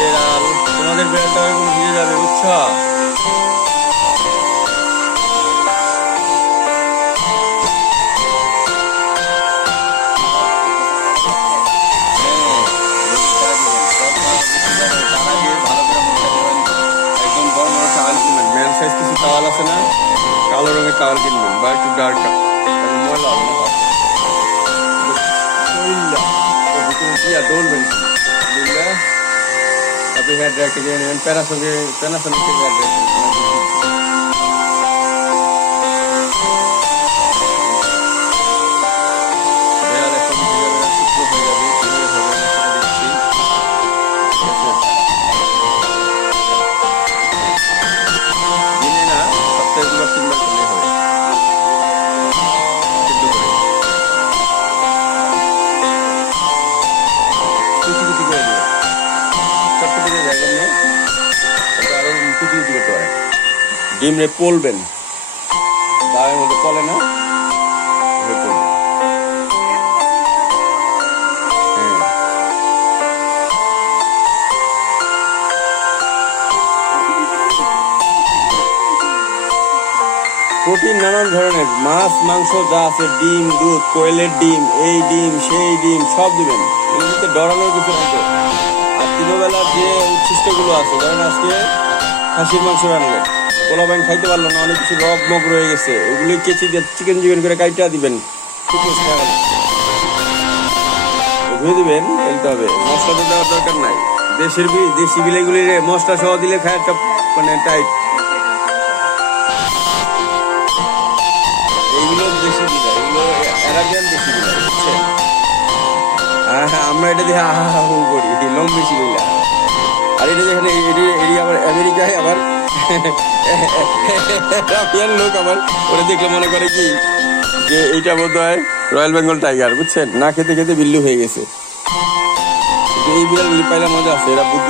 বিড়াল, তোমাদের বিড়ালটা এরকম ভিজে যাবে, বুঝছো? কিছু টাওয়াল আছে না, কালো রঙের টাওয়াল কিনবেন বা একটু ডার্ক ময়লা হবে না। ডলবেন আপনি হেয়ার ড্রাইকে দিয়ে নেবেন, প্যানাসোনিকের হেয়ার ড্রাই। ডিম রে পলবেন, দাওয়ের মধ্যে পলে না, প্রোটিন নানান ধরনের মাছ মাংস যা আছে, ডিম দুধ, কোয়েলের ডিম, এই ডিম সেই ডিম সব দিবেন। এগুলিতে ডরানোর কিছু আছে। আর তিনবেলার যে উচ্ছিষ্টগুলো আছে, ধরেন আজকে খাসির মাংস রান্নলেন, পোলাপাইন খাইতে পারলো না, অনেক কিছু রগ মগ রয়ে গেছে, ওগুলি কেচি চিকেন করে কাইটা দিবেন, ধুয়ে দিবেন, ফেলতে হবে। মশলা তো দেওয়ার দরকার নাই, দেশি বিলেগুলি মশলা সহ দিলে খায় সব মানে টাইট। এইগুলো দেশি বিলাই, এগুলো অ্যারাবিয়ান দেশি বিলাই, বুঝছেন? হ্যাঁ হ্যাঁ, আমরা এটা দিয়ে আহা হু করি, লম বেশি বিলা। আর এটা যেখানে এটি আবার আমেরিকায় আবার রাফিয়ান লোক আবার ওরা দেখলে মনে করে কি যে এইটা বোধ হয় রয়্যাল বেঙ্গল টাইগার, বুঝছেন? না খেতে খেতে বিল্লু হয়ে গেছে। এই বিড়ালগুলি পাইলে মজা আছে, এরা বুদ্ধিমান।